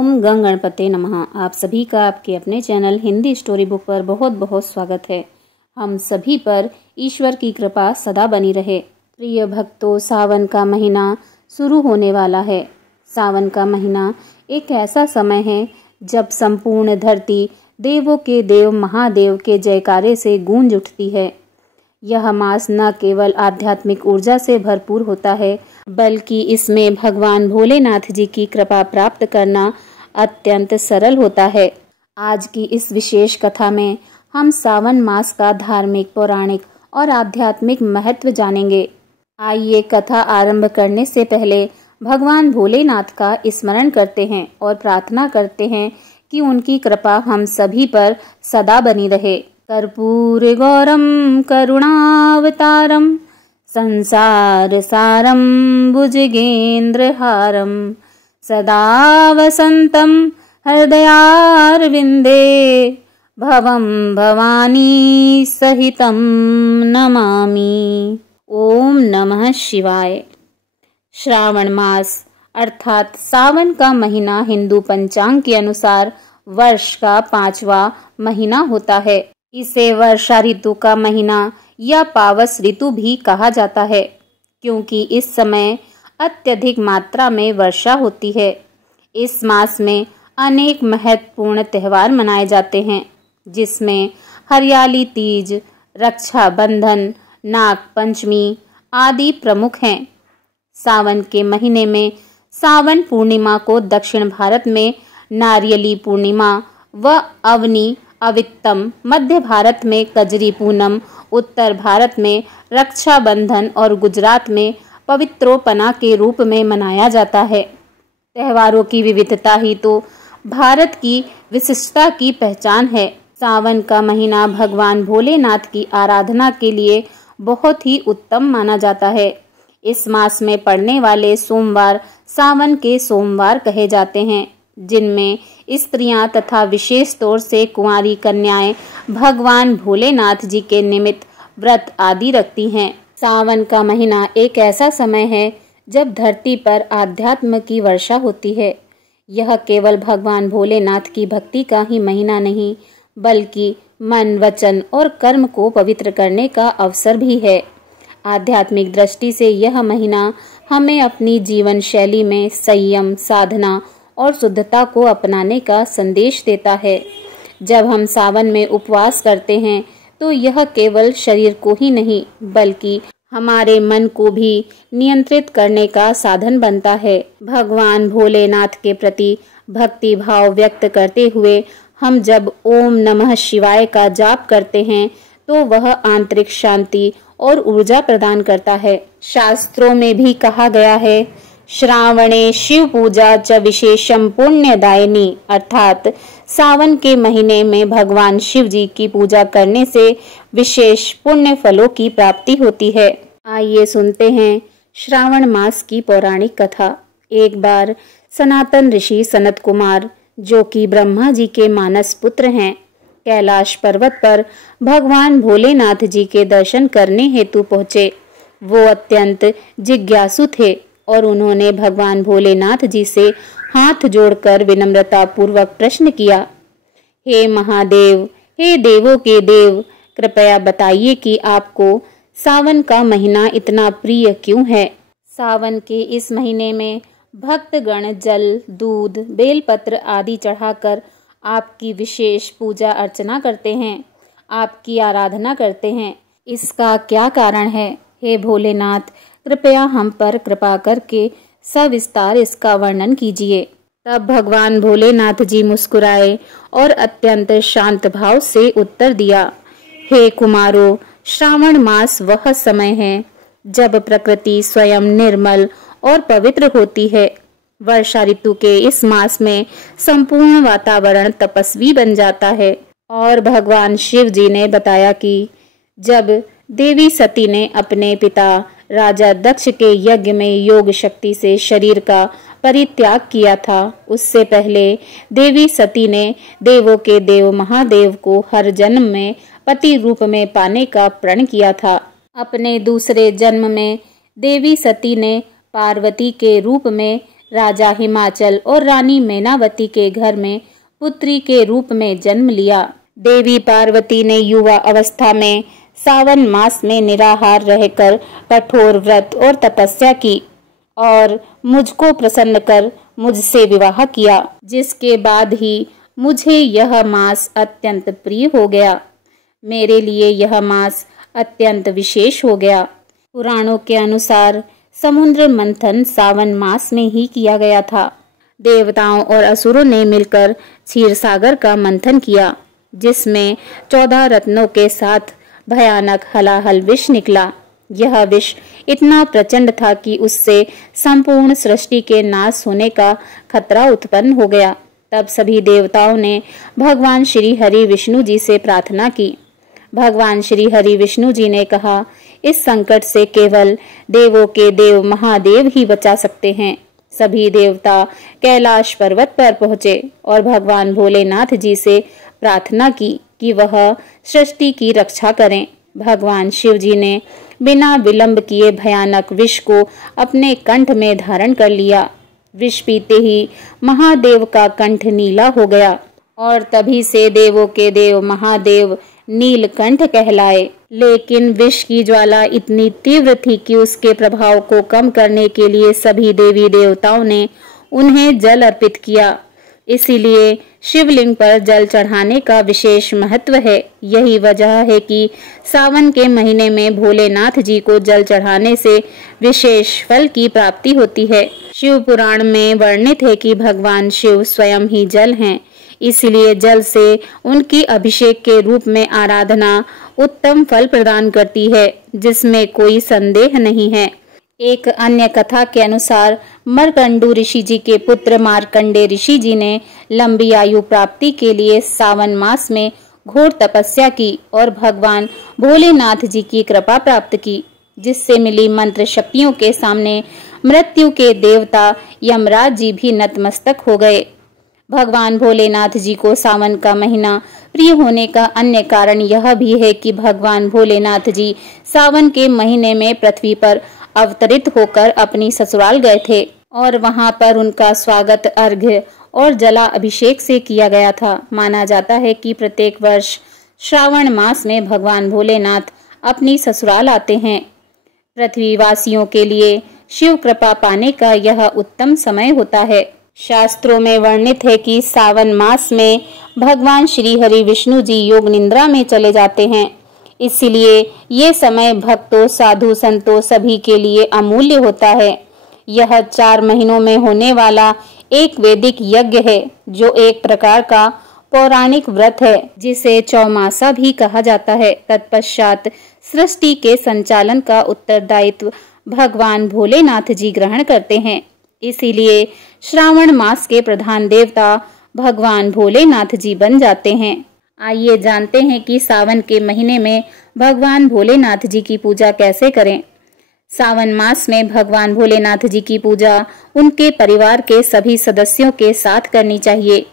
ओम गंग गणपते नमः। आप सभी का आपके अपने चैनल हिंदी स्टोरी बुक पर बहुत बहुत स्वागत है। हम सभी पर ईश्वर की कृपा सदा बनी रहे। प्रिय भक्तों, सावन का महीना शुरू होने वाला है। सावन का महीना एक ऐसा समय है जब संपूर्ण धरती देवों के देव महादेव के जयकारे से गूंज उठती है। यह मास न केवल आध्यात्मिक ऊर्जा से भरपूर होता है, बल्कि इसमें भगवान भोलेनाथ जी की कृपा प्राप्त करना अत्यंत सरल होता है। आज की इस विशेष कथा में हम सावन मास का धार्मिक, पौराणिक और आध्यात्मिक महत्व जानेंगे। आइए कथा आरंभ करने से पहले भगवान भोलेनाथ का स्मरण करते हैं और प्रार्थना करते हैं कि उनकी कृपा हम सभी पर सदा बनी रहे। कर्पूर गौरम करुणावतारम संसार सारम भुजगेन्द्रहारम सदा वसंतम हृदयारविंदे भवम भवानी सहितम नमामि। ओम नमः शिवाय। श्रावण मास अर्थात सावन का महीना हिंदू पंचांग के अनुसार वर्ष का 5वां महीना होता है। इसे वर्षा ऋतु का महीना या पावस ऋतु भी कहा जाता है, क्योंकि इस समय अत्यधिक मात्रा में वर्षा होती है। इस मास में अनेक महत्वपूर्ण त्योहार मनाए जाते हैं, जिसमें हरियाली तीज, रक्षाबंधन, नाग पंचमी आदि प्रमुख हैं। सावन के महीने में सावन पूर्णिमा को दक्षिण भारत में नारियली पूर्णिमा व अवनी अवित्तम, मध्य भारत में कजरी पूनम, उत्तर भारत में रक्षाबंधन और गुजरात में पवित्रोपना के रूप में मनाया जाता है। त्योहारों की विविधता ही तो भारत की विशिष्टता की पहचान है। सावन का महीना भगवान भोलेनाथ की आराधना के लिए बहुत ही उत्तम माना जाता है। इस मास में पड़ने वाले सोमवार सावन के सोमवार कहे जाते हैं, जिनमें स्त्रियां तथा विशेष तौर से कुंवारी कन्याएं भगवान भोलेनाथ जी के निमित्त व्रत आदि रखती हैं। सावन का महीना एक ऐसा समय है जब धरती पर आध्यात्म की वर्षा होती है। यह केवल भगवान भोलेनाथ की भक्ति का ही महीना नहीं, बल्कि मन, वचन और कर्म को पवित्र करने का अवसर भी है। आध्यात्मिक दृष्टि से यह महीना हमें अपनी जीवन शैली में संयम, साधना और शुद्धता को अपनाने का संदेश देता है। जब हम सावन में उपवास करते हैं तो यह केवल शरीर को ही नहीं, बल्कि हमारे मन को भी नियंत्रित करने का साधन बनता है। भगवान भोलेनाथ के प्रति भक्ति भाव व्यक्त करते हुए हम जब ओम नमः शिवाय का जाप करते हैं तो वह आंतरिक शांति और ऊर्जा प्रदान करता है। शास्त्रों में भी कहा गया है, श्रावणे शिव पूजा च विशेषम पुण्यदायिनी, अर्थात सावन के महीने में भगवान शिव जी की पूजा करने से विशेष पुण्य फलों की प्राप्ति होती है। आइए सुनते हैं श्रावण मास की पौराणिक कथा। एक बार सनातन ऋषि सनत कुमार, जो कि ब्रह्मा जी के मानस पुत्र हैं, कैलाश पर्वत पर भगवान भोलेनाथ जी के दर्शन करने हेतु पहुँचे। वो अत्यंत जिज्ञासु थे और उन्होंने भगवान भोलेनाथ जी से हाथ जोड़कर विनम्रता पूर्वक प्रश्न किया, हे महादेव, हे देवों के देव, कृपया बताइए कि आपको सावन का महीना इतना प्रिय क्यों है। सावन के इस महीने में भक्तगण जल, दूध, बेलपत्र आदि चढ़ाकर आपकी विशेष पूजा अर्चना करते हैं, आपकी आराधना करते हैं। इसका क्या कारण है? हे भोलेनाथ, कृपया हम पर कृपा करके सविस्तार इसका वर्णन कीजिए। तब भगवान भोलेनाथ जी मुस्कुराए और अत्यंत शांत भाव से उत्तर दिया, हे कुमारों, श्रावण मास वह समय है जब प्रकृति स्वयं निर्मल और पवित्र होती है। वर्षा ऋतु के इस मास में संपूर्ण वातावरण तपस्वी बन जाता है। और भगवान शिव जी ने बताया कि जब देवी सती ने अपने पिता राजा दक्ष के यज्ञ में योग शक्ति से शरीर का परित्याग किया था, उससे पहले देवी सती ने देवों के देव महादेव को हर जन्म में पति रूप में पाने का प्रण किया था। अपने दूसरे जन्म में देवी सती ने पार्वती के रूप में राजा हिमाचल और रानी मैनावती के घर में पुत्री के रूप में जन्म लिया। देवी पार्वती ने युवा अवस्था में सावन मास में निराहार रहकर कठोर व्रत और तपस्या की और मुझको प्रसन्न कर मुझसे विवाह किया, जिसके बाद ही मुझे यह मास अत्यंत प्रिय हो गया। मेरे लिए यह मास अत्यंत विशेष हो गया। पुराणों के अनुसार समुद्र मंथन सावन मास में ही किया गया था। देवताओं और असुरों ने मिलकर क्षीर सागर का मंथन किया, जिसमें 14 रत्नों के साथ भयानक हलाहल विष निकला। यह विष इतना प्रचंड था कि उससे संपूर्ण सृष्टि के नाश होने का खतरा उत्पन्न हो गया। तब सभी देवताओं ने भगवान श्री हरि विष्णु जी से प्रार्थना की। भगवान श्री हरि विष्णु जी ने कहा, इस संकट से केवल देवों के देव महादेव ही बचा सकते हैं। सभी देवता कैलाश पर्वत पर पहुंचे और भगवान भोलेनाथ जी से प्रार्थना की कि वह सृष्टि की रक्षा करें। भगवान शिव जी ने बिना विलंब किए भयानक विष को अपने कंठ में धारण कर लिया। विष पीते ही महादेव का कंठ नीला हो गया और तभी से देवों के देव महादेव नीलकंठ कहलाए। लेकिन विष की ज्वाला इतनी तीव्र थी कि उसके प्रभाव को कम करने के लिए सभी देवी देवताओं ने उन्हें जल अर्पित किया। इसीलिए शिवलिंग पर जल चढ़ाने का विशेष महत्व है। यही वजह है कि सावन के महीने में भोलेनाथ जी को जल चढ़ाने से विशेष फल की प्राप्ति होती है। शिव पुराण में वर्णित है कि भगवान शिव स्वयं ही जल हैं। इसलिए जल से उनकी अभिषेक के रूप में आराधना उत्तम फल प्रदान करती है, जिसमें कोई संदेह नहीं है। एक अन्य कथा के अनुसार मरकंडू ऋषि जी के पुत्र मार्कंडे ऋषि जी ने लंबी आयु प्राप्ति के लिए सावन मास में घोर तपस्या की और भगवान भोलेनाथ जी की कृपा प्राप्त की, जिससे मिली मंत्र शक्तियों के सामने मृत्यु के देवता यमराज जी भी नतमस्तक हो गए। भगवान भोलेनाथ जी को सावन का महीना प्रिय होने का अन्य कारण यह भी है कि भगवान भोलेनाथ जी सावन के महीने में पृथ्वी पर अवतरित होकर अपनी ससुराल गए थे और वहां पर उनका स्वागत अर्घ्य और जला अभिषेक से किया गया था। माना जाता है कि प्रत्येक वर्ष श्रावण मास में भगवान भोलेनाथ अपनी ससुराल आते हैं। पृथ्वी वासियों के लिए शिव कृपा पाने का यह उत्तम समय होता है। शास्त्रों में वर्णित है कि सावन मास में भगवान श्री हरि विष्णु जी योग निद्रा में चले जाते हैं। इसलिए ये समय भक्तों, साधु संतों सभी के लिए अमूल्य होता है। यह 4 महीनों में होने वाला एक वैदिक यज्ञ है, जो एक प्रकार का पौराणिक व्रत है, जिसे चौमासा भी कहा जाता है। तत्पश्चात सृष्टि के संचालन का उत्तरदायित्व भगवान भोलेनाथ जी ग्रहण करते हैं। इसीलिए श्रावण मास के प्रधान देवता भगवान भोलेनाथ जी बन जाते हैं। आइए जानते हैं कि सावन के महीने में भगवान भोलेनाथ जी की पूजा कैसे करें। सावन मास में भगवान भोलेनाथ जी की पूजा उनके परिवार के सभी सदस्यों के साथ करनी चाहिए।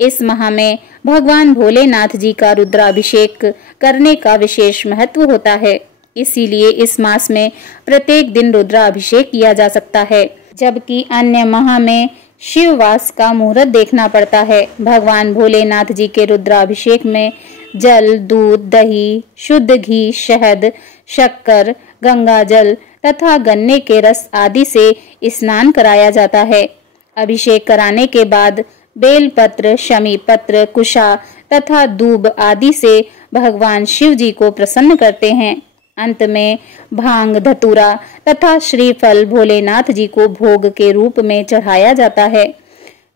इस माह में भगवान भोलेनाथ जी का रुद्राभिषेक करने का विशेष महत्व होता है। इसीलिए इस मास में प्रत्येक दिन रुद्राभिषेक किया जा सकता है, जबकि अन्य माह में शिववास का मुहूर्त देखना पड़ता है। भगवान भोलेनाथ जी के रुद्राभिषेक में जल, दूध, दही, शुद्ध घी, शहद, शक्कर, गंगा जल तथा गन्ने के रस आदि से स्नान कराया जाता है। अभिषेक कराने के बाद बेलपत्र, शमी पत्र, कुशा तथा दूब आदि से भगवान शिव जी को प्रसन्न करते हैं। अंत में भांग, धतूरा तथा श्रीफल भोलेनाथ जी को भोग के रूप में चढ़ाया जाता है।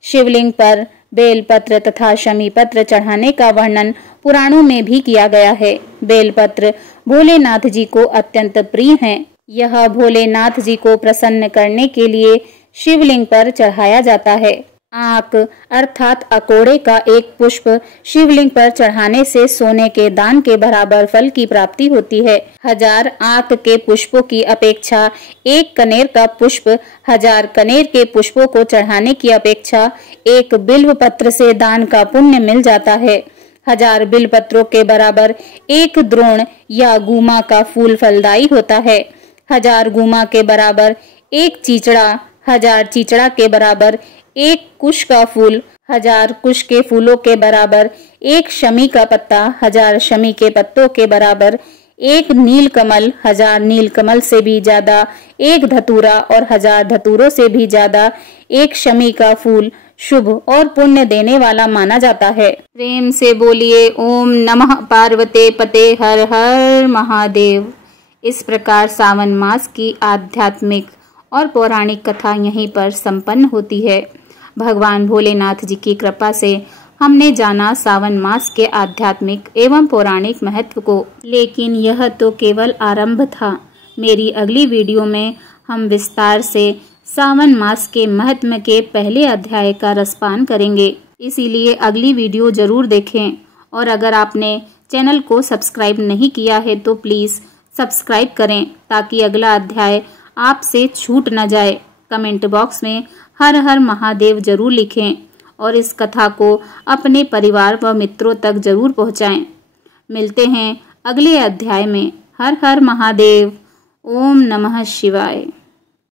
शिवलिंग पर बेलपत्र तथा शमीपत्र चढ़ाने का वर्णन पुराणों में भी किया गया है। बेलपत्र भोलेनाथ जी को अत्यंत प्रिय हैं। यह भोलेनाथ जी को प्रसन्न करने के लिए शिवलिंग पर चढ़ाया जाता है। आक अर्थात अकोड़े का एक पुष्प शिवलिंग पर चढ़ाने से सोने के दान के बराबर फल की प्राप्ति होती है। 1000 आक के पुष्पों की अपेक्षा एक कनेर का पुष्प 1000 कनेर के पुष्पों को चढ़ाने की अपेक्षा एक बिल्व पत्र से दान का पुण्य मिल जाता है। 1000 बिल्व पत्रों के बराबर एक द्रोण या गुमा का फूल फलदायी होता है। 1000 गुमा के बराबर एक चीचड़ा 1000 चिचड़ा के बराबर, 1 कुश का फूल 1000 कुश के फूलों के बराबर, 1 शमी का पत्ता 1000 शमी के पत्तों के बराबर, 1 नीलकमल 1000 नीलकमल से भी ज्यादा, 1 धतूरा और 1000 धतूरों से भी ज्यादा, 1 शमी का फूल शुभ और पुण्य देने वाला माना जाता है। प्रेम से बोलिए ओम नमः पार्वते पते हर हर महादेव। इस प्रकार सावन मास की आध्यात्मिक और पौराणिक कथा यहीं पर संपन्न होती है। भगवान भोलेनाथ जी की कृपा से हमने जाना सावन मास के आध्यात्मिक एवं पौराणिक महत्व को, लेकिन यह तो केवल आरंभ था। मेरी अगली वीडियो में हम विस्तार से सावन मास के महत्व के पहले अध्याय का रसपान करेंगे, इसीलिए अगली वीडियो जरूर देखें। और अगर आपने चैनल को सब्सक्राइब नहीं किया है तो प्लीज़ सब्सक्राइब करें ताकि अगला अध्याय आपसे छूट न जाए। कमेंट बॉक्स में हर हर महादेव जरूर लिखें और इस कथा को अपने परिवार व मित्रों तक जरूर पहुंचाएं। मिलते हैं अगले अध्याय में। हर हर महादेव। ओम नमः शिवाय।